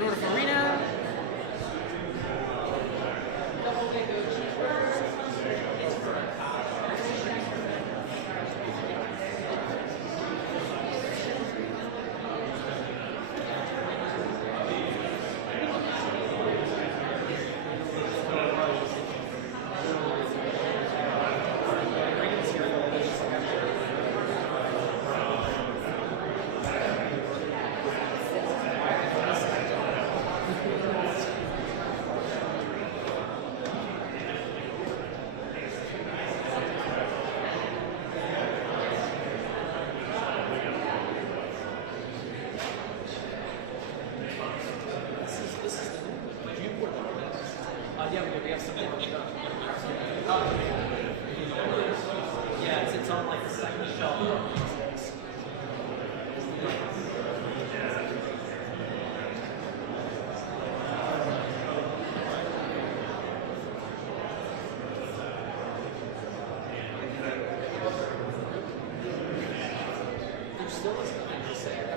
An order for Rena. Yeah, it's on like the second shelf. There still is nothing to say.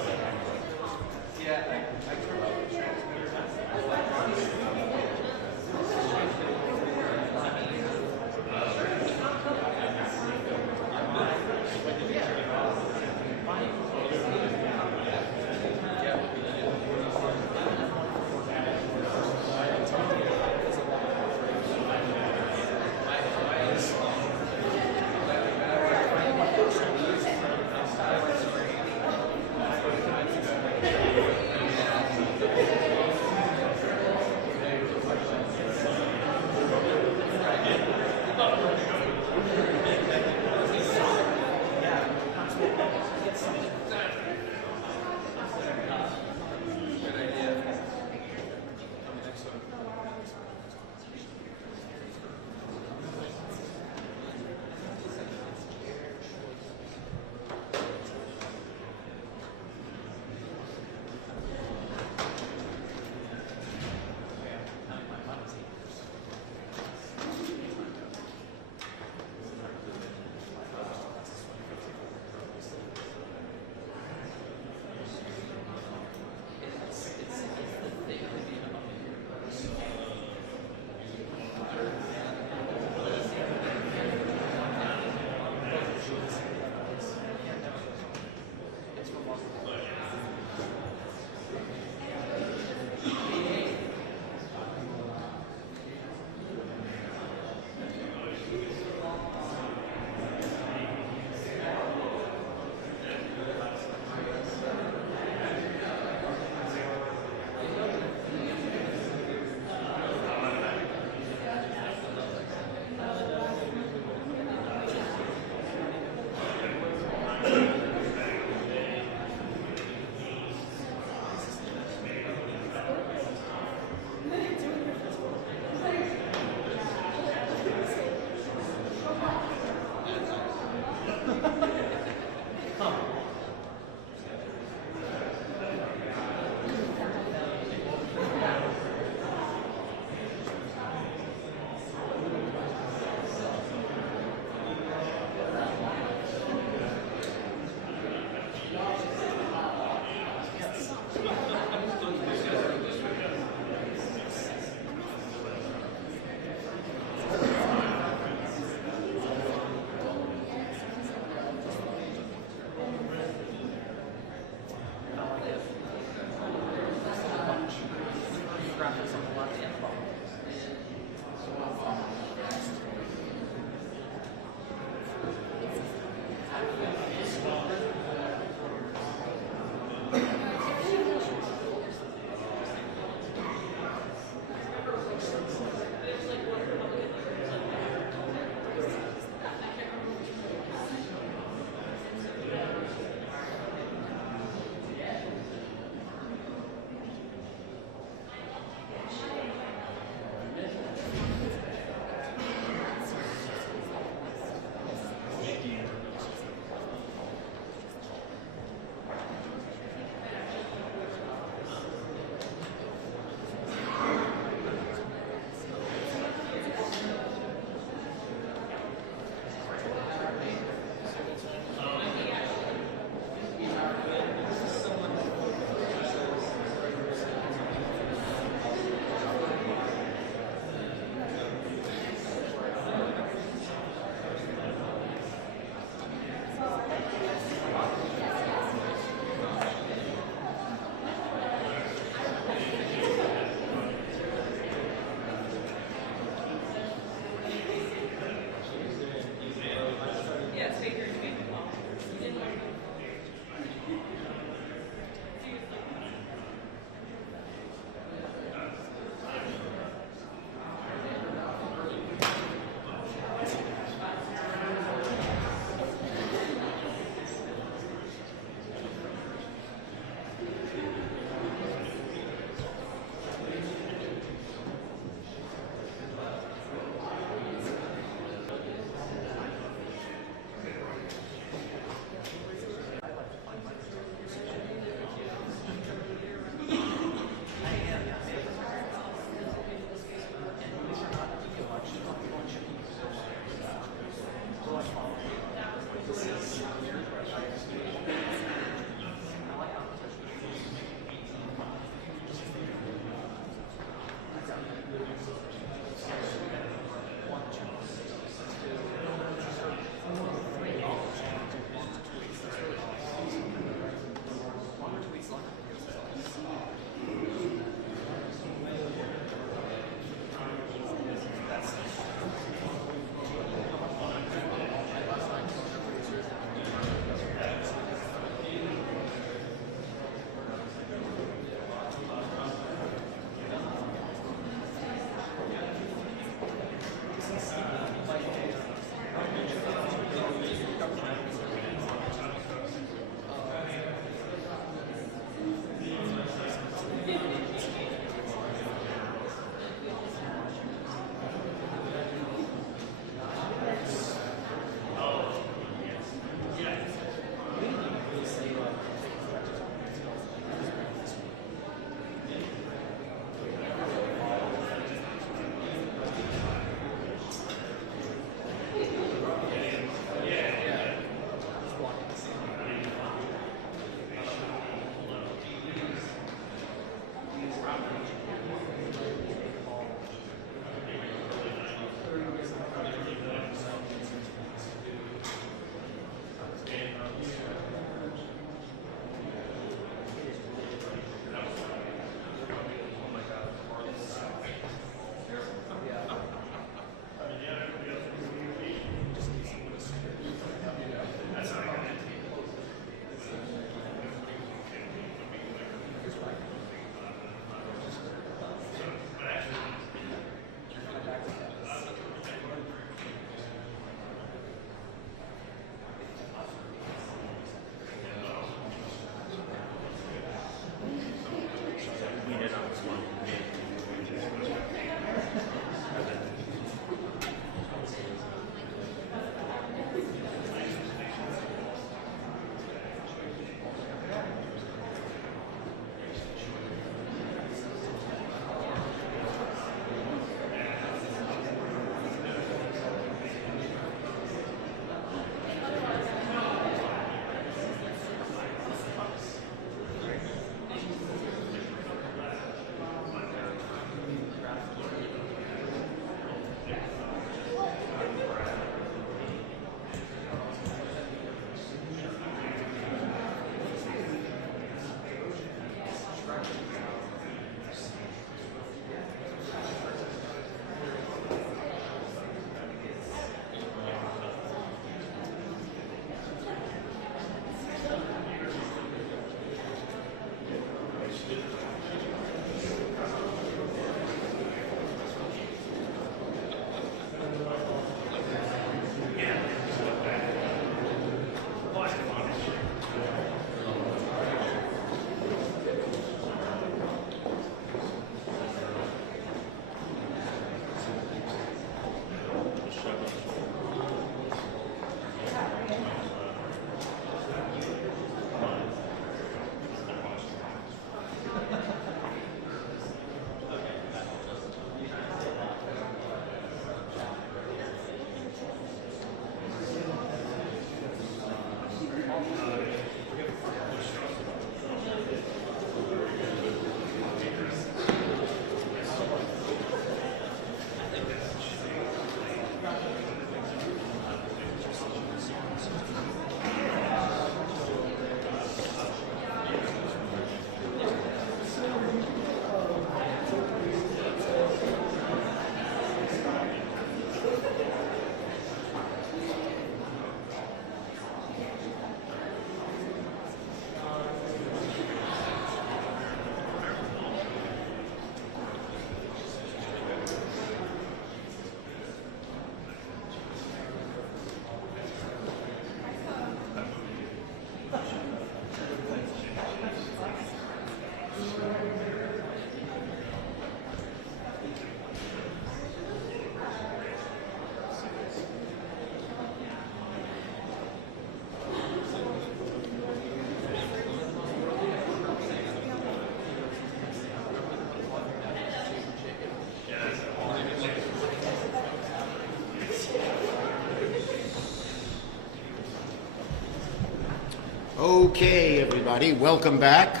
Okay, everybody, welcome back.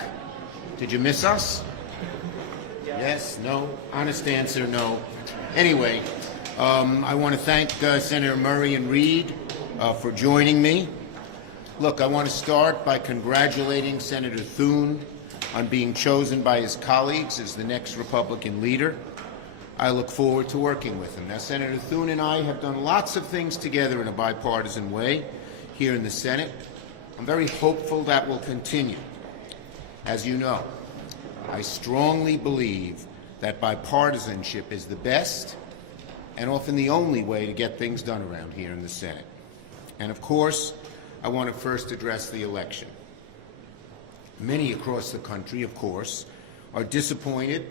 Did you miss us? Yes? No? Honest answer, no. Anyway, I want to thank Senator Murray and Reid for joining me. Look, I want to start by congratulating Senator Thune on being chosen by his colleagues as the next Republican leader. I look forward to working with him. Now, Senator Thune and I have done lots of things together in a bipartisan way here in the Senate. I'm very hopeful that will continue. As you know, I strongly believe that bipartisanship is the best and often the only way to get things done around here in the Senate. And of course, I want to first address the election. Many across the country, of course, are disappointed,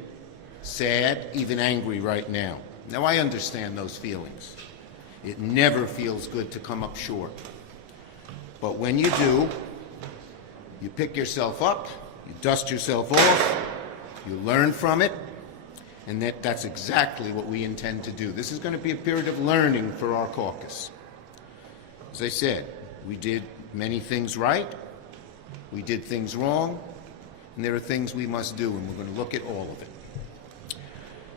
sad, even angry right now. Now, I understand those feelings. It never feels good to come up short. But when you do, you pick yourself up, you dust yourself off, you learn from it, and that's exactly what we intend to do. This is going to be a period of learning for our caucus. As I said, we did many things right, we did things wrong, and there are things we must do, and we're going to look at all of it.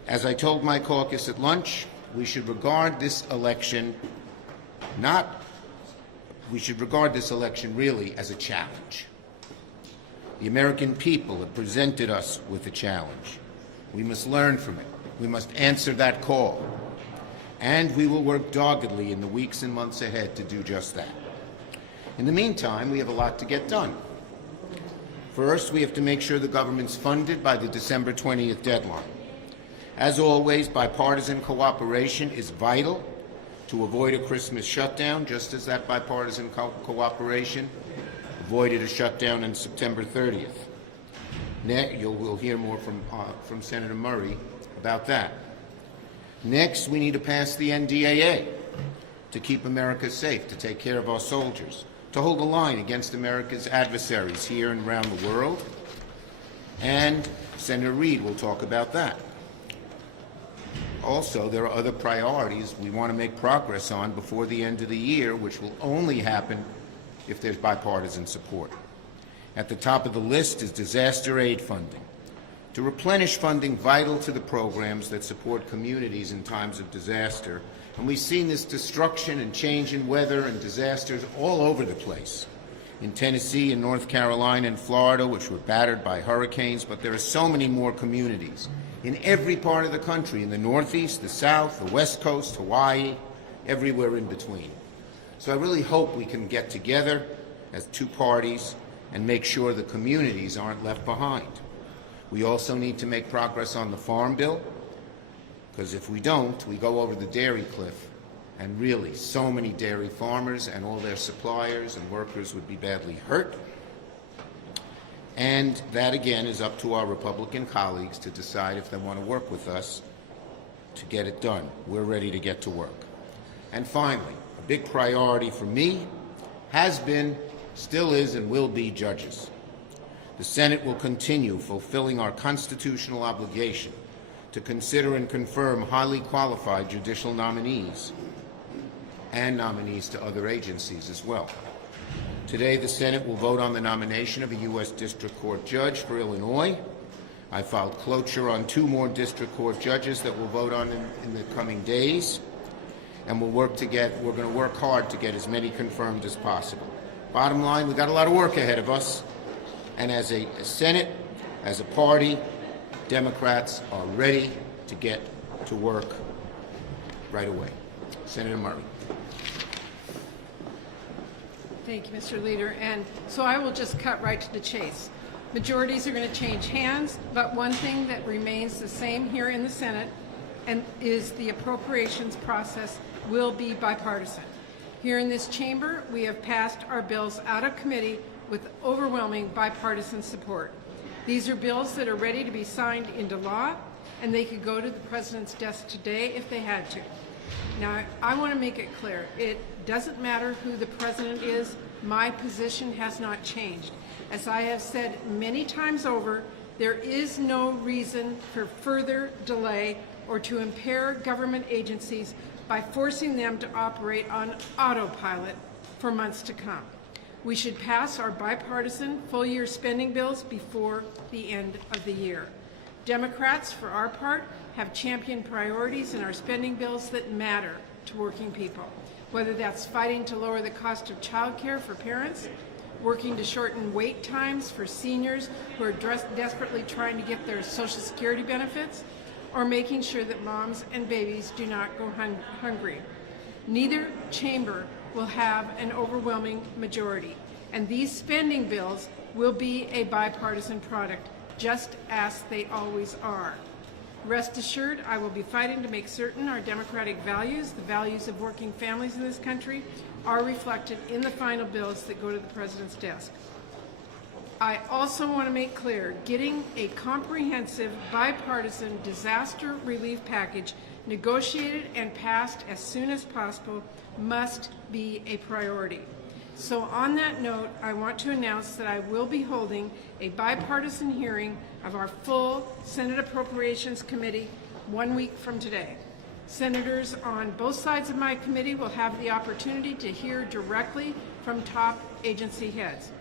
As I told my caucus at lunch, we should regard this election really as a challenge. The American people have presented us with a challenge. We must learn from it. We must answer that call. And we will work doggedly in the weeks and months ahead to do just that. In the meantime, we have a lot to get done. First, we have to make sure the government's funded by the December 20th deadline. As always, bipartisan cooperation is vital to avoid a Christmas shutdown, just as that bipartisan cooperation avoided a shutdown on September 30th. We'll hear more from Senator Murray about that. Next, we need to pass the NDAA to keep America safe, to take care of our soldiers, to hold the line against America's adversaries here and around the world. And Senator Reid will talk about that. Also, there are other priorities we want to make progress on before the end of the year, which will only happen if there's bipartisan support. At the top of the list is disaster aid funding, to replenish funding vital to the programs that support communities in times of disaster. And we've seen this destruction and change in weather and disasters all over the place. In Tennessee and North Carolina and Florida, which were battered by hurricanes, but there are so many more communities in every part of the country, in the Northeast, the South, the West Coast, Hawaii, everywhere in between. So I really hope we can get together as two parties and make sure the communities aren't left behind. We also need to make progress on the Farm Bill, because if we don't, we go over the dairy cliff, and really so many dairy farmers and all their suppliers and workers would be badly hurt. And that, again, is up to our Republican colleagues to decide if they want to work with us to get it done. We're ready to get to work. And finally, a big priority for me has been, still is, and will be judges. The Senate will continue fulfilling our constitutional obligation to consider and confirm highly qualified judicial nominees and nominees to other agencies as well. Today, the Senate will vote on the nomination of a U.S. District Court judge for Illinois. I filed cloture on 2 more District Court judges that we'll vote on in the coming days, and we're going to work hard to get as many confirmed as possible. Bottom line, we've got a lot of work ahead of us, and as a Senate, as a party, Democrats are ready to get to work right away. Senator Murray. Thank you, Mr. Leader. And so I will just cut right to the chase. Majorities are going to change hands, but one thing that remains the same here in the Senate and is the appropriations process will be bipartisan. Here in this chamber, we have passed our bills out of committee with overwhelming bipartisan support. These are bills that are ready to be signed into law, and they could go to the President's desk today if they had to. Now, I want to make it clear, it doesn't matter who the President is, my position has not changed. As I have said many times over, there is no reason for further delay or to impair government agencies by forcing them to operate on autopilot for months to come. We should pass our bipartisan full-year spending bills before the end of the year. Democrats, for our part, have championed priorities in our spending bills that matter to working people, whether that's fighting to lower the cost of childcare for parents, working to shorten wait times for seniors who are desperately trying to get their Social Security benefits, or making sure that moms and babies do not go hungry. Neither chamber will have an overwhelming majority, and these spending bills will be a bipartisan product, just as they always are. Rest assured, I will be fighting to make certain our democratic values, the values of working families in this country, are reflected in the final bills that go to the President's desk. I also want to make clear, getting a comprehensive bipartisan disaster relief package negotiated and passed as soon as possible must be a priority. So on that note, I want to announce that I will be holding a bipartisan hearing of our full Senate Appropriations Committee 1 week from today. Senators on both sides of my committee will have the opportunity to hear directly from top agency heads.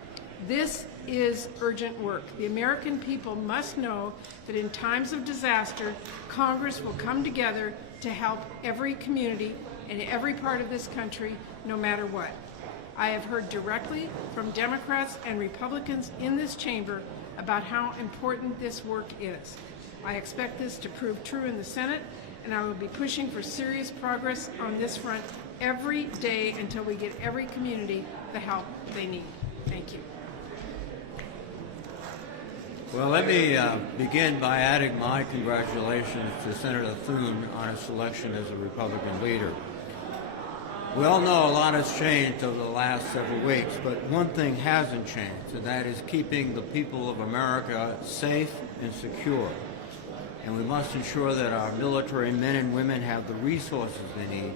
This is urgent work. The American people must know that in times of disaster, Congress will come together to help every community in every part of this country, no matter what. I have heard directly from Democrats and Republicans in this chamber about how important this work is. I expect this to prove true in the Senate, and I will be pushing for serious progress on this front every day until we get every community the help they need. Thank you. Well, let me begin by adding my congratulations to Senator Thune on his selection as a Republican leader. We all know a lot has changed over the last several weeks, but one thing hasn't changed, and that is keeping the people of America safe and secure. And we must ensure that our military men and women have the resources they need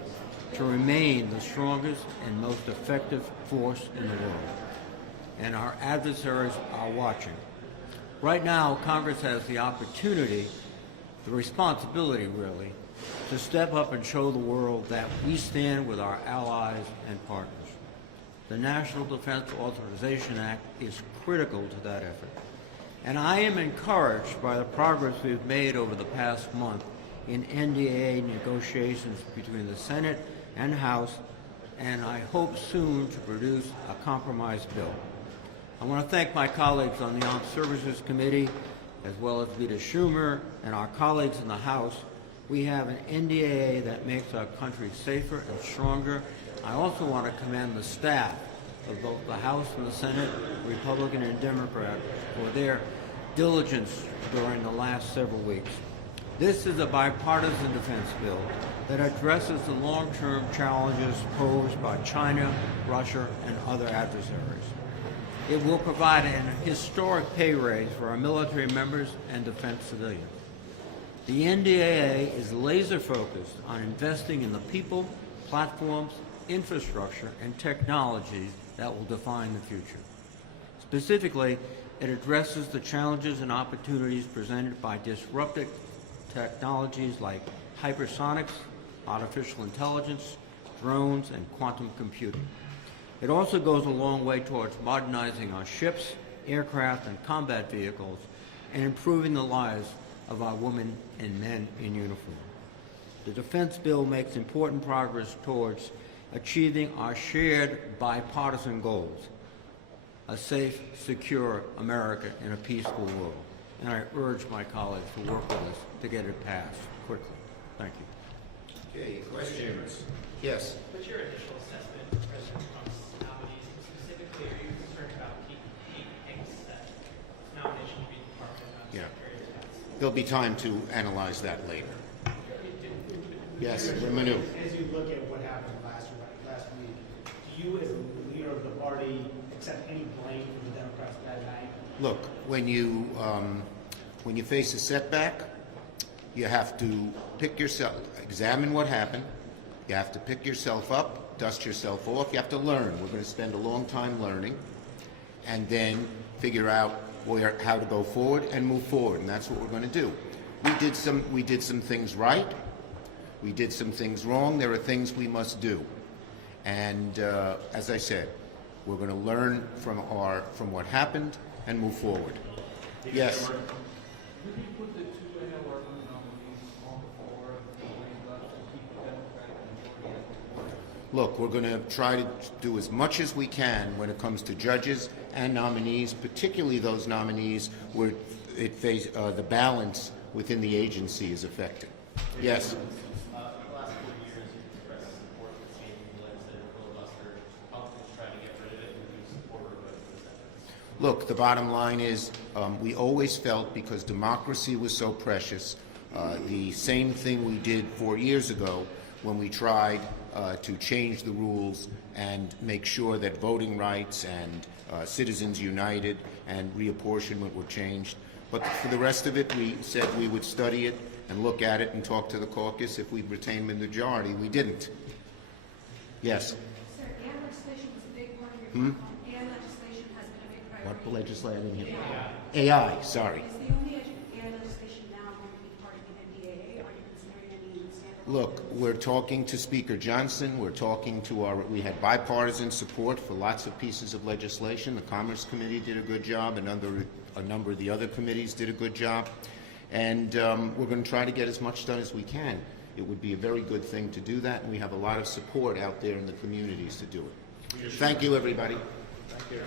to remain the strongest and most effective force in the world. And our adversaries are watching. Right now, Congress has the opportunity, the responsibility really, to step up and show the world that we stand with our allies and partners. The National Defense Authorization Act is critical to that effort. And I am encouraged by the progress we've made over the past month in NDAA negotiations between the Senate and House, and I hope soon to produce a compromise bill. I want to thank my colleagues on the Armed Services Committee, as well as Leader Schumer and our colleagues in the House. We have an NDAA that makes our country safer and stronger. I also want to commend the staff of both the House and the Senate, Republican and Democrat, for their diligence during the last several weeks. This is a bipartisan defense bill that addresses the long-term challenges posed by China, Russia, and other adversaries. It will provide an historic pay raise for our military members and defense civilians. The NDAA is laser-focused on investing in the people, platforms, infrastructure, and technologies that will define the future. Specifically, it addresses the challenges and opportunities presented by disruptive technologies like hypersonics, artificial intelligence, drones, and quantum computing. It also goes a long way towards modernizing our ships, aircraft, and combat vehicles, and improving the lives of our women and men in uniform. The defense bill makes important progress towards achieving our shared bipartisan goals, a safe, secure America in a peaceful world. And I urge my colleagues to work with us to get it passed quickly. Thank you. Okay, questions? Yes. What's your initial assessment of President Trump's nominees? Specifically, are you concerned about Pete Hegseth's nomination to be Department of Secretary of Defense? There'll be time to analyze that later. Yes, Manu. As you look at what happened last week, do you, as a leader of the party, accept any blame from the Democrats for that night? Look, when you face a setback, you have to pick yourself, examine what happened. You have to pick yourself up, dust yourself off. You have to learn. We're going to spend a long time learning, and then figure out how to go forward and move forward. And that's what we're going to do. We did some things right. We did some things wrong. There are things we must do. And as I said, We're going to learn from what happened and move forward. Yes. Would you put the two ALR nominees on the floor to keep the Democratic majority at the board? Look, we're going to try to do as much as we can when it comes to judges and nominees, particularly those nominees where the balance within the agency is affected. Yes. In the last 4 years, you've expressed support for changing the legislative filibuster. Republicans trying to get rid of it. Would you support or vote for this? Look, the bottom line is we always felt, because democracy was so precious, the same thing we did 4 years ago when we tried to change the rules and make sure that voting rights and Citizens United and reapportionment were changed. But for the rest of it, we said we would study it and look at it and talk to the caucus if we retained the majority. We didn't. Yes? Sir, AI legislation was a big part of your AI legislation has been a big priority. What legislation? AI, sorry. Is the only AI legislation now going to be part of the NDAA? Are you considering any standard? Look, we're talking to Speaker Johnson. We're talking to we had bipartisan support for lots of pieces of legislation. The Commerce Committee did a good job, and a number of the other committees did a good job. And we're going to try to get as much done as we can. It would be a very good thing to do that, and we have a lot of support out there in the communities to do it. Thank you, everybody. Thank you.